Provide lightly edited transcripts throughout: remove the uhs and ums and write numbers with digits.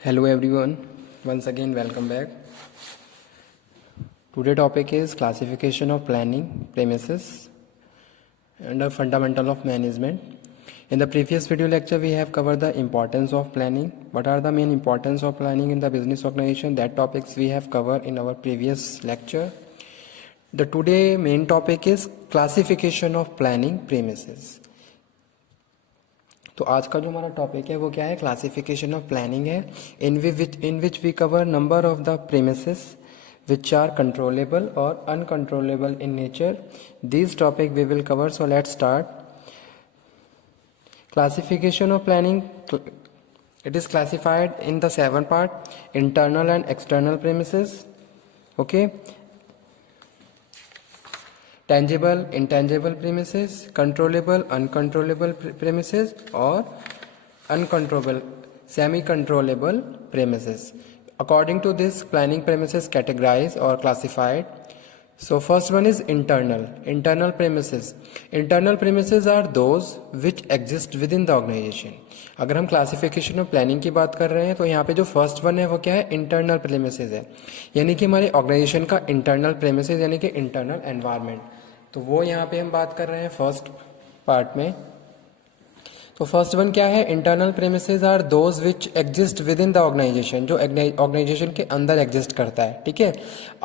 Hello everyone, once again welcome back. Today topic is classification of planning premises and a fundamental of management. In the previous video lecture we have covered the importance of planning. What are the main importance of planning in the business organization? That topics we have covered in our previous lecture. The today main topic is classification of planning premises. तो आज का जो हमारा topic है वो क्या है, classification of planning है, in which we cover number of the premises which are controllable or uncontrollable in nature. These topic we will cover, so let's start. Classification of planning, it is classified in the 7 part: internal and external premises, okay, tangible, intangible premises, controllable, uncontrollable premises, or uncontrollable, semi-controllable premises. According to this, planning premises categorized or classified. So first one is internal premises. Internal premises are those which exist within the organization. अगर हम classification of planning की बात कर रहे हैं तो यहाँ पे जो फर्स्ट वन है वो क्या है, इंटरनल प्रेमिसेस है, यानी कि हमारे ऑर्गेनाइजेशन का इंटरनल प्रेमिसेस यानी कि इंटरनल एनवायरनमेंट, तो वो यहाँ पे हम बात कर रहे हैं फर्स्ट पार्ट में. तो फर्स्ट वन क्या है, internal premises are those which exist within the organisation, जो ऑर्गेनाइजेशन के अंदर एग्जिस्ट करता है, ठीक है,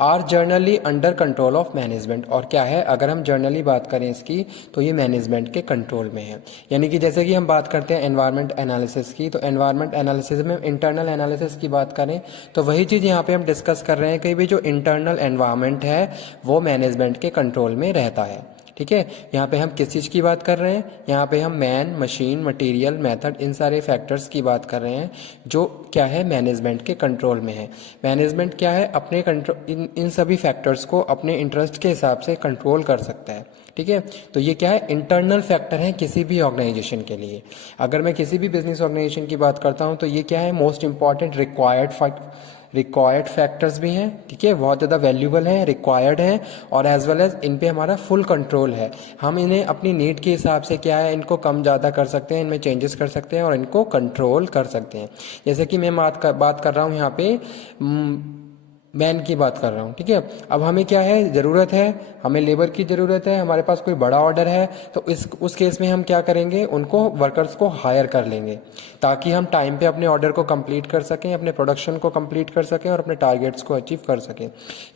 are generally under control of management. और क्या है, अगर हम जर्नली बात करें इसकी तो ये मैनेजमेंट के कंट्रोल में है. यानी कि जैसे कि हम बात करते हैं एनवायरमेंट एनालिसिस की, तो एनवायरमेंट एनालिसिस में इंटरनल एनालिसिस की बात करें तो वही चीज़ यहाँ पे हम डिस्कस कर रहे हैं कि भी जो इंटरनल एनवायरमेंट है वो मैनेजमेंट के कंट्रोल में रहता है, ठीक है. यहाँ पे हम किस चीज़ की बात कर रहे हैं, यहाँ पे हम मैन, मशीन, मटेरियल, मेथड, इन सारे फैक्टर्स की बात कर रहे हैं जो क्या है, मैनेजमेंट के कंट्रोल में है. मैनेजमेंट क्या है, अपने कंट्रोल इन सभी फैक्टर्स को अपने इंटरेस्ट के हिसाब से कंट्रोल कर सकता है, ठीक है. तो ये क्या है, इंटरनल फैक्टर है किसी भी ऑर्गेनाइजेशन के लिए. अगर मैं किसी भी बिजनेस ऑर्गेनाइजेशन की बात करता हूँ तो ये क्या है, मोस्ट इंपॉर्टेंट रिक्वायर्ड फैक्टर्स भी हैं, ठीक है, बहुत ज़्यादा वैल्यूबल हैं, रिक्वायर्ड हैं, और एज वेल एज इन पे हमारा फुल कंट्रोल है. हम इन्हें अपनी नीड के हिसाब से क्या है, इनको कम ज़्यादा कर सकते हैं, इनमें चेंजेस कर सकते हैं और इनको कंट्रोल कर सकते हैं. जैसे कि मैं बात कर रहा हूँ यहाँ पे मैन की बात कर रहा हूँ, ठीक है. अब हमें क्या है, ज़रूरत है, हमें लेबर की ज़रूरत है, हमारे पास कोई बड़ा ऑर्डर है, तो उस केस में हम क्या करेंगे, उनको वर्कर्स को हायर कर लेंगे ताकि हम टाइम पे अपने ऑर्डर को कंप्लीट कर सकें, अपने प्रोडक्शन को कंप्लीट कर सकें और अपने टारगेट्स को अचीव कर सकें.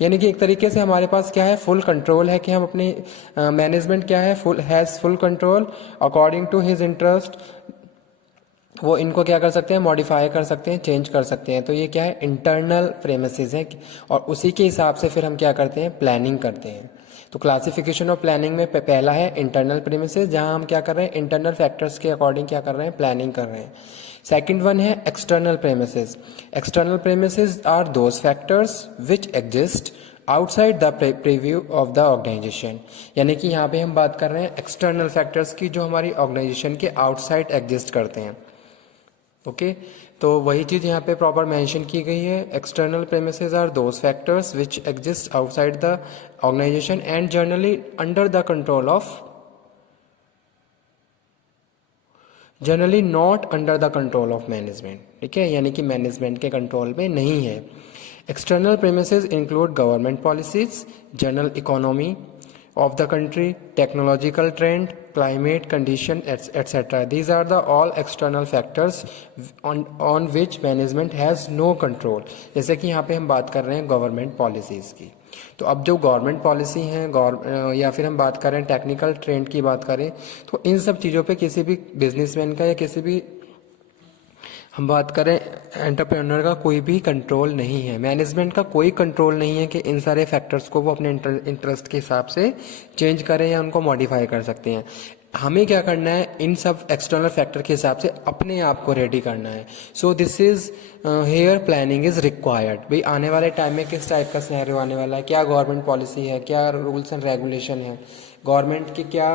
यानी कि एक तरीके से हमारे पास क्या है, फुल कंट्रोल है कि हम अपने मैनेजमेंट क्या है, full control according to his interest, वो इनको क्या कर सकते हैं, मॉडिफाई कर सकते हैं, चेंज कर सकते हैं. तो ये क्या है, इंटरनल प्रेमिसेस है, और उसी के हिसाब से फिर हम क्या करते हैं, प्लानिंग करते हैं. तो क्लासिफिकेशन ऑफ प्लानिंग में पहला है इंटरनल प्रेमिसेस, जहां हम क्या कर रहे हैं, इंटरनल फैक्टर्स के अकॉर्डिंग क्या कर रहे हैं, प्लानिंग कर रहे हैं. सेकंड वन है external premises. External premises are those factors which exist outside the preview of the organisation. यानी कि यहाँ पे हम बात कर रहे हैं एक्सटर्नल फैक्टर्स की जो हमारी ऑर्गेनाइजेशन के आउटसाइड एग्जिस्ट करते हैं, ओके. तो वही चीज़ यहाँ पे प्रॉपर मेंशन की गई है. External premises are those factors which exist outside the organisation and generally under the control of, generally not under the control of management, ठीक है, यानी कि मैनेजमेंट के कंट्रोल में नहीं है. External premises include government policies, general economy of the country, technological trend, climate condition, etc. These are the all external factors on which management has no control. जैसे कि यहाँ पे हम बात कर रहे हैं गवर्नमेंट पॉलिसीज़ की, तो अब जो गवर्नमेंट पॉलिसी हैं या फिर हम बात करें टेक्निकल ट्रेंड की बात करें, तो इन सब चीज़ों पे किसी भी बिजनेसमैन का या किसी भी हम बात करें एंटरप्रेन्योर का कोई भी कंट्रोल नहीं है, मैनेजमेंट का कोई कंट्रोल नहीं है कि इन सारे फैक्टर्स को वो अपने इंटरेस्ट के हिसाब से चेंज करें या उनको मॉडिफाई कर सकते हैं. हमें क्या करना है, इन सब एक्सटर्नल फैक्टर के हिसाब से अपने आप को रेडी करना है. So this is here planning is required. भाई आने वाले टाइम में किस टाइप का सिनेरियो आने वाला है, क्या गवर्नमेंट पॉलिसी है, क्या रूल्स एंड रेगुलेशन है, गवर्नमेंट की क्या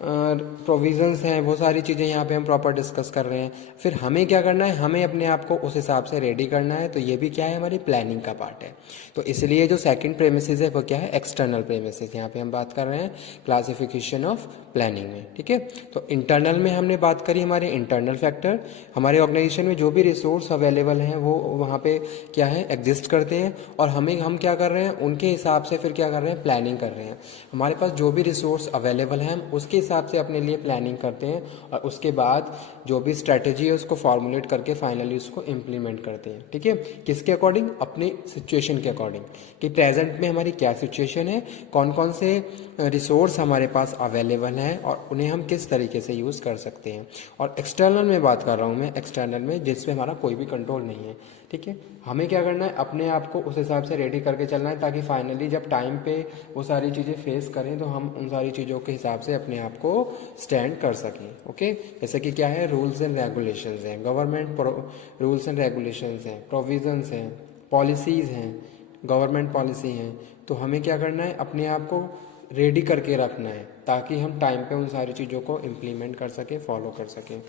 प्रोविजंस हैं, वो सारी चीज़ें यहाँ पे हम प्रॉपर डिस्कस कर रहे हैं। फिर हमें क्या करना है, हमें अपने आप को उस हिसाब से रेडी करना है, तो ये भी क्या है, हमारी प्लानिंग का पार्ट है। तो इसलिए जो सेकंड प्रेमिसेस है वो क्या है, एक्सटर्नल प्रेमिसेस। यहाँ पे हम बात कर रहे हैं क्लासिफिकेशन ऑफ प्लानिंग में, ठीक है। तो इंटरनल में हमने बात करी हमारे इंटरनल फैक्टर, हमारे ऑर्गेनाइजेशन में जो भी रिसोर्स अवेलेबल हैं वो वहाँ पे क्या है, एग्जिस्ट करते हैं, और हम क्या कर रहे हैं, उनके हिसाब से फिर क्या कर रहे हैं, प्लानिंग कर रहे हैं। हमारे पास जो भी रिसोर्स अवेलेबल हैं हम उसके हिसाब से अपने लिए प्लानिंग करते हैं, और उसके बाद जो भी स्ट्रेटेजी है उसको फॉर्मुलेट करके फाइनली उसको इम्प्लीमेंट करते हैं, ठीक है। किसके अकॉर्डिंग, अपनी सिचुएशन के अकॉर्डिंग, कि प्रेजेंट में हमारी क्या सिचुएशन है, कौन कौन से रिसोर्स हमारे पास अवेलेबल हैं और उन्हें हम किस तरीके से यूज़ कर सकते हैं। और एक्सटर्नल में बात कर रहा हूँ मैं, एक्सटर्नल में जिसमें हमारा कोई भी कंट्रोल नहीं है, ठीक है। हमें क्या करना है, अपने आप को उस हिसाब से रेडी करके चलना है, ताकि फाइनली जब टाइम पे वो सारी चीज़ें फेस करें तो हम उन सारी चीज़ों के हिसाब से अपने आप को स्टैंड कर सकें, ओके। जैसे कि क्या है, रूल्स एंड रेगुलेशंस हैं, गवर्नमेंट रूल्स एंड रेगुलेशंस हैं, प्रोविजंस हैं, पॉलिसीज़ हैं, गवर्नमेंट पॉलिसी हैं। तो हमें क्या करना है, अपने आप को रेडी करके रखना है, ताकि हम टाइम पे उन सारी चीज़ों को इम्प्लीमेंट कर सकें, फॉलो कर सकें।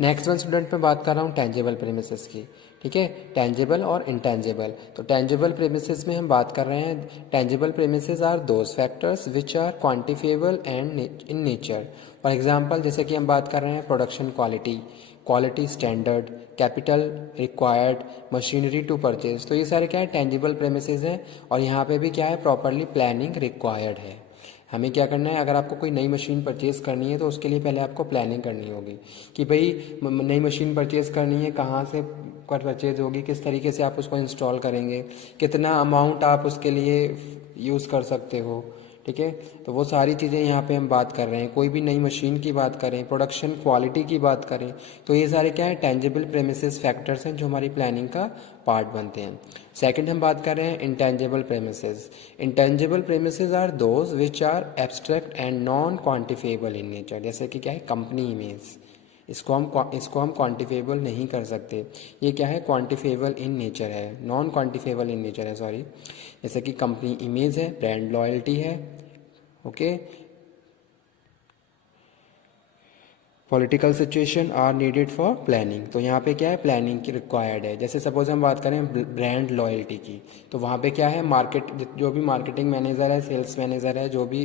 नेक्स्ट वन स्टूडेंट मैं बात कर रहा हूँ टेंजिबल प्रेमिसेस की, ठीक है। टेंजिबल और इंटेंजिबल। तो टेंजिबल प्रेमिसेस में हम बात कर रहे हैं, tangible premises are those factors which are quantifiable and in nature. For example, जैसे कि हम बात कर रहे हैं production quality, quality standard, capital required, machinery to purchase. तो ये सारे क्या है, टेंजिबल प्रेमिसेस हैं, और यहाँ पे भी क्या है, प्रॉपरली प्लानिंग रिक्वायर्ड है। हमें क्या करना है, अगर आपको कोई नई मशीन परचेज़ करनी है तो उसके लिए पहले आपको प्लानिंग करनी होगी कि भाई नई मशीन परचेज़ करनी है, कहाँ से परचेज़ होगी, किस तरीके से आप उसको इंस्टॉल करेंगे, कितना अमाउंट आप उसके लिए यूज़ कर सकते हो, ठीक है। तो वो सारी चीज़ें यहाँ पे हम बात कर रहे हैं। कोई भी नई मशीन की बात करें, प्रोडक्शन क्वालिटी की बात करें, तो ये सारे क्या है, टेंजिबल प्रेमिसेस फैक्टर्स हैं जो हमारी प्लानिंग का पार्ट बनते हैं। सेकंड हम बात कर रहे हैं intangible premises. Intangible premises are those which are abstract and non quantifiable in nature. जैसे कि क्या है, कंपनी इमेज, इसको हम क्वांटिफिएबल नहीं कर सकते। ये क्या है, क्वांटिफिएबल इन नेचर है, नॉन क्वांटिफिएबल इन नेचर है, सॉरी। जैसे कि कंपनी इमेज है, ब्रांड लॉयल्टी है, okay. Political situation are needed for planning. तो यहाँ पे क्या है, प्लानिंग की रिक्वायर्ड है। जैसे सपोज हम बात करें ब्रांड लॉयल्टी की, तो वहाँ पे क्या है, मार्केट, जो भी मार्केटिंग मैनेजर है, सेल्स मैनेजर है, जो भी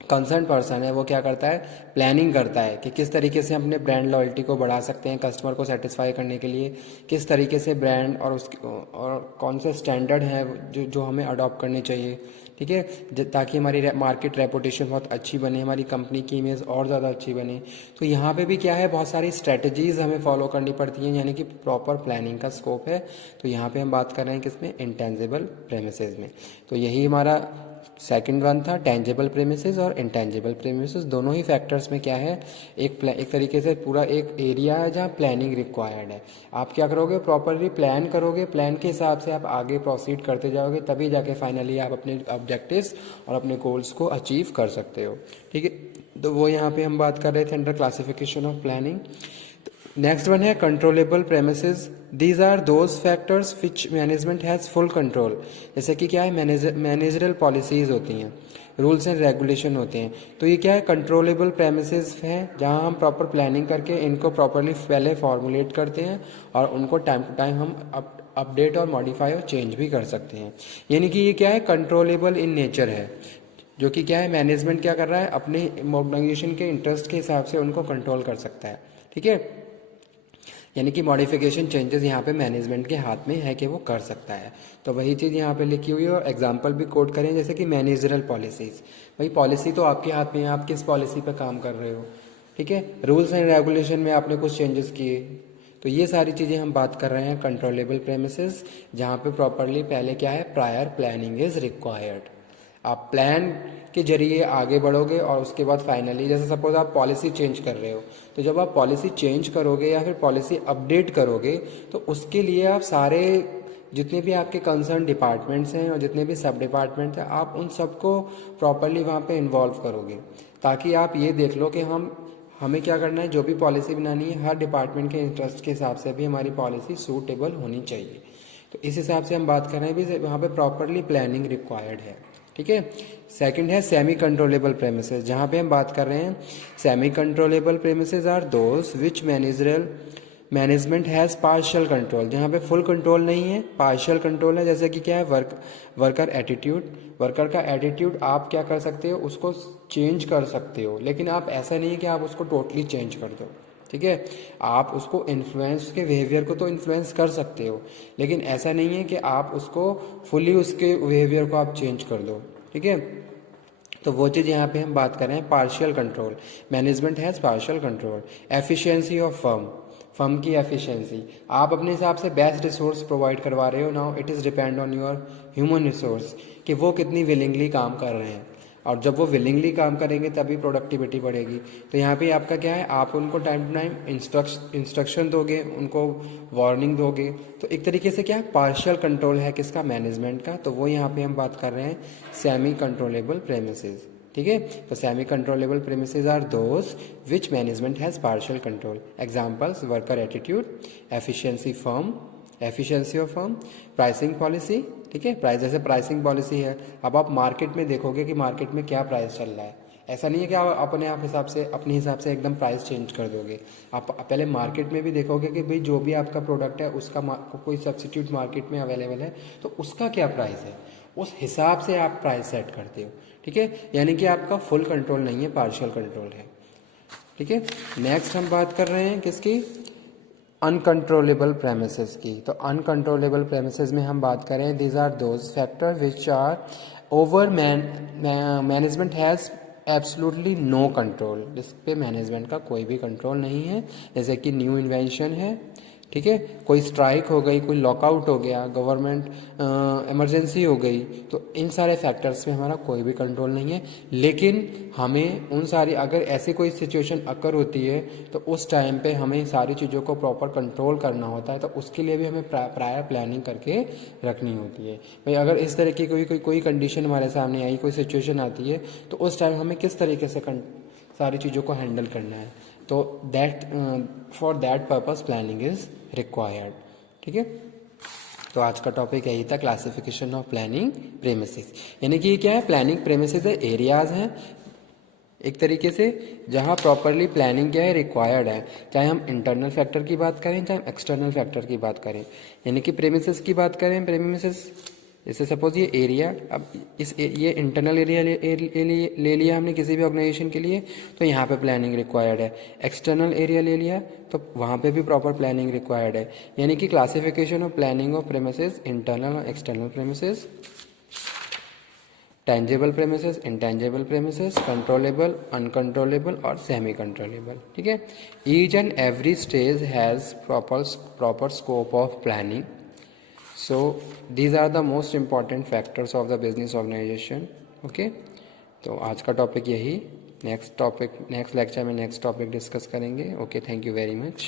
कंसर्न पर्सन है, वो क्या करता है, प्लानिंग करता है कि किस तरीके से हम अपने ब्रांड लॉयल्टी को बढ़ा सकते हैं, कस्टमर को सेटिस्फाई करने के लिए किस तरीके से ब्रांड और कौन से स्टैंडर्ड हैं जो हमें अडॉप्ट करने चाहिए, ठीक है, ताकि हमारी मार्केट रेपुटेशन बहुत अच्छी बने, हमारी कंपनी की इमेज और ज़्यादा अच्छी बने। तो यहाँ पे भी क्या है, बहुत सारी स्ट्रेटजीज़ हमें फॉलो करनी पड़ती हैं, यानी कि प्रॉपर प्लानिंग का स्कोप है। तो यहाँ पे हम बात कर रहे हैं किसमें, इंटेंजिबल प्रेमिसेस में। तो यही हमारा सेकंड वन था, टेंजिबल प्रेमिसेस और इंटेंजिबल प्रेमिसेस। दोनों ही फैक्टर्स में क्या है, एक तरीके से पूरा एक एरिया है जहाँ प्लानिंग रिक्वायर्ड है। आप क्या करोगे, प्रॉपरली प्लान करोगे, प्लान के हिसाब से आप आगे प्रोसीड करते जाओगे, तभी जाके फाइनली आप अपने ऑब्जेक्टिव्स और अपने गोल्स को अचीव कर सकते हो, ठीक है। तो वो यहाँ पे हम बात कर रहे थे under classification of planning. Next one है controllable premises. These are those factors which management has full control. जैसे कि क्या है, मैनेजरल पॉलिसीज़ होती हैं, रूल्स एंड रेगुलेशन होते हैं। तो ये क्या है, कंट्रोलेबल प्रेमिसेस हैं, जहाँ हम प्रॉपर प्लानिंग करके इनको प्रॉपरली पहले फॉर्मुलेट करते हैं और उनको टाइम टू टाइम हम अपडेट और मॉडिफाई और चेंज भी कर सकते हैं। यानी कि ये क्या है, कंट्रोलेबल इन नेचर है, जो कि क्या है, मैनेजमेंट क्या कर रहा है, अपने ऑर्गेनाइजेशन के इंटरेस्ट के हिसाब से उनको कंट्रोल कर सकता है, ठीक है। यानी कि मॉडिफिकेशन चेंजेस यहाँ पे मैनेजमेंट के हाथ में है कि वो कर सकता है। तो वही चीज़ यहाँ पे लिखी हुई है, और एग्जांपल भी कोट करें, जैसे कि मैनेजरल पॉलिसीज़। भाई पॉलिसी तो आपके हाथ में है, आप किस पॉलिसी पे काम कर रहे हो, ठीक है। रूल्स एंड रेगुलेशन में आपने कुछ चेंजेस किए, तो ये सारी चीज़ें हम बात कर रहे हैं कंट्रोलेबल प्रेमिसेस, जहाँ पे प्रॉपरली पहले क्या है, प्रायर प्लानिंग इज रिक्वायर्ड। आप प्लान के जरिए आगे बढ़ोगे और उसके बाद फाइनली, जैसे सपोज आप पॉलिसी चेंज कर रहे हो, तो जब आप पॉलिसी चेंज करोगे या फिर पॉलिसी अपडेट करोगे, तो उसके लिए आप सारे जितने भी आपके कंसर्न डिपार्टमेंट्स हैं और जितने भी सब डिपार्टमेंट हैं, आप उन सबको प्रॉपरली वहाँ पे इन्वॉल्व करोगे, ताकि आप ये देख लो कि हमें क्या करना है, जो भी पॉलिसी बनानी है, हर डिपार्टमेंट के इंटरेस्ट के हिसाब से भी हमारी पॉलिसी सूटेबल होनी चाहिए। तो इस हिसाब से हम बात कर रहे हैं भी, वहाँ पे प्रॉपरली प्लानिंग रिक्वायर्ड है। ठीक है। सेकंड है सेमी कंट्रोलेबल प्रेमिसेस, जहाँ पे हम बात कर रहे हैं semi controllable premises are those which management has partial control, जहाँ पे फुल कंट्रोल नहीं है, पार्शियल कंट्रोल है। जैसे कि क्या है, वर्कर एटीट्यूड, वर्कर का एटीट्यूड आप क्या कर सकते हो, उसको चेंज कर सकते हो, लेकिन आप ऐसा नहीं है कि आप उसको टोटली चेंज कर दो। ठीक है, आप उसको इन्फ्लुएंस के बिहेवियर को तो इन्फ्लुएंस कर सकते हो, लेकिन ऐसा नहीं है कि आप उसको फुली उसके बिहेवियर को आप चेंज कर दो। ठीक है, तो वो चीज़ यहाँ पे हम बात कर रहे हैं partial control. Management has partial control. Efficiency of firm की एफिशिएंसी, आप अपने हिसाब से बेस्ट रिसोर्स प्रोवाइड करवा रहे हो। Now it is depend on your human resource कि वो कितनी विलिंगली काम कर रहे हैं, और जब वो विलिंगली काम करेंगे तभी प्रोडक्टिविटी बढ़ेगी। तो यहाँ पे आपका क्या है, आप उनको टाइम टू टाइम इंस्ट्रक्शन दोगे, उनको वार्निंग दोगे, तो एक तरीके से क्या पार्शियल कंट्रोल है किसका, मैनेजमेंट का। तो वो यहाँ पे हम बात कर रहे हैं सेमी कंट्रोलेबल प्रेमिसेस। ठीक है, तो semi controllable premises are those which management has partial control. Examples, worker attitude, efficiency of firm, pricing policy. ठीक है, प्राइस, जैसे प्राइसिंग पॉलिसी है, अब आप मार्केट में देखोगे कि मार्केट में क्या प्राइस चल रहा है। ऐसा नहीं है कि आप अपने हिसाब से एकदम प्राइस चेंज कर दोगे। आप पहले मार्केट में भी देखोगे कि भाई जो भी आपका प्रोडक्ट है उसका कोई सब्सिट्यूट मार्केट में अवेलेबल है तो उसका क्या प्राइस है, उस हिसाब से आप प्राइस सेट करते हो। ठीक है, यानी कि आपका फुल कंट्रोल नहीं है, पार्शियल कंट्रोल है। ठीक है, नेक्स्ट हम बात कर रहे हैं किसकी, अनकंट्रोलेबल प्रेमिसेस की। तो अनकंट्रोलेबल प्रेमिसेस में हम बात करें, these are those factor which are over management has absolutely no control, जिस पे मैनेजमेंट का कोई भी कंट्रोल नहीं है। जैसे कि न्यू इन्वेंशन है, ठीक है, कोई स्ट्राइक हो गई, कोई लॉकआउट हो गया, गवर्नमेंट इमरजेंसी हो गई, तो इन सारे फैक्टर्स में हमारा कोई भी कंट्रोल नहीं है। लेकिन हमें उन सारी, अगर ऐसी कोई सिचुएशन अकर होती है तो उस टाइम पे हमें सारी चीज़ों को प्रॉपर कंट्रोल करना होता है, तो उसके लिए भी हमें प्रायर प्लानिंग करके रखनी होती है। भाई अगर इस तरह की कोई कंडीशन हमारे सामने आई, कोई सिचुएशन आती है, तो उस टाइम हमें किस तरीके से सारी चीज़ों को हैंडल करना है, तो for that purpose planning is required. ठीक है, तो आज का टॉपिक यही था, क्लासिफिकेशन ऑफ प्लानिंग प्रेमिसेस। यानी कि ये क्या है, प्लानिंग प्रेमिसेस है, एरियाज हैं एक तरीके से जहाँ प्रॉपरली प्लानिंग क्या है, रिक्वायर्ड है, चाहे हम इंटरनल फैक्टर की बात करें चाहे एक्सटर्नल फैक्टर की बात करें। यानी कि प्रेमिसेस की बात करें, प्रेमिसेस जैसे सपोज ये एरिया, अब ये इंटरनल एरिया ले लिया हमने किसी भी ऑर्गेनाइजेशन के लिए, तो यहाँ पे प्लानिंग रिक्वायर्ड है। एक्सटर्नल एरिया ले लिया तो वहाँ पे भी प्रॉपर प्लानिंग रिक्वायर्ड है। यानी कि classification of planning of premises, internal और external premises, tangible premises, intangible premises, controllable, uncontrollable और सेमी कंट्रोलेबल। ठीक है, each and every stage has proper scope of planning. So these are the most important factors of the business organization. Okay, तो आज का topic यही, next lecture में next topic discuss करेंगे। Okay, thank you very much.